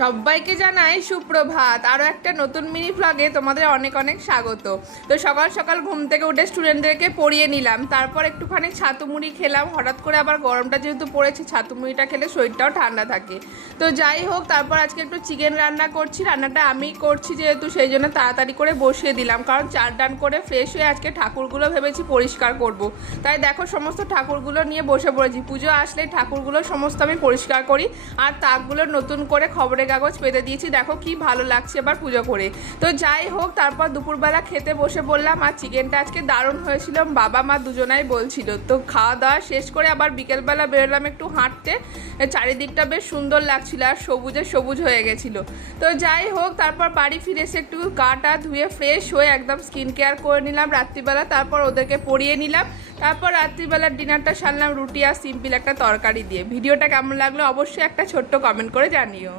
সবাইকে জানাই সুপ্রভাত। আরও একটা নতুন মিনি ভ্লগে তোমাদের অনেক অনেক স্বাগত। তো সকাল সকাল ঘুম থেকে উঠে স্টুডেন্টদেরকে পড়িয়ে নিলাম, তারপর একটুখানি ছাতু মুড়ি খেলাম। হঠাৎ করে আবার গরমটা যেহেতু পড়েছে, ছাতু মুড়িটা খেলে শরীরটাও ঠান্ডা থাকে। তো যাই হোক, তারপর আজকে একটু চিকেন রান্না করছি। রান্নাটা আমিই করছি যেহেতু, সেই জন্য তাড়াতাড়ি করে বসিয়ে দিলাম, কারণ চার ডান করে ফ্রেশ হয়ে আজকে ঠাকুরগুলো ভেবেছি পরিষ্কার করব। তাই দেখো সমস্ত ঠাকুরগুলো নিয়ে বসে পড়েছি। পুজো আসলেই ঠাকুরগুলো সমস্ত আমি পরিষ্কার করি, আর তাকগুলো নতুন করে খবরের কাগজ পেতে দিয়েছি। দেখো কি ভালো লাগছে এবার পুজো করে। তো যাই হোক, তারপর দুপুরবেলা খেতে বসে পড়লাম। আর চিকেনটা আজকে দারুণ হয়েছিল, বাবা মা দুজনাই বলছিল। তো খাওয়া দাওয়া শেষ করে আবার বিকেলবেলা বেরোলাম একটু হাঁটতে। চারিদিকটা বেশ সুন্দর লাগছিল, আর সবুজে সবুজ হয়ে গেছিল। তো যাই হোক, তারপর বাড়ি ফিরে এসে একটু গাটা ধুয়ে ফ্রেশ হয়ে একদম স্কিন কেয়ার করে নিলাম রাত্রিবেলা। তারপর ওদেরকে পরিয়ে নিলাম। তারপর রাত্রিবেলার ডিনারটা সারলাম রুটি আর সিম্পল একটা তরকারি দিয়ে। ভিডিওটা কেমন লাগলো অবশ্যই একটা ছোট্ট কমেন্ট করে জানিও।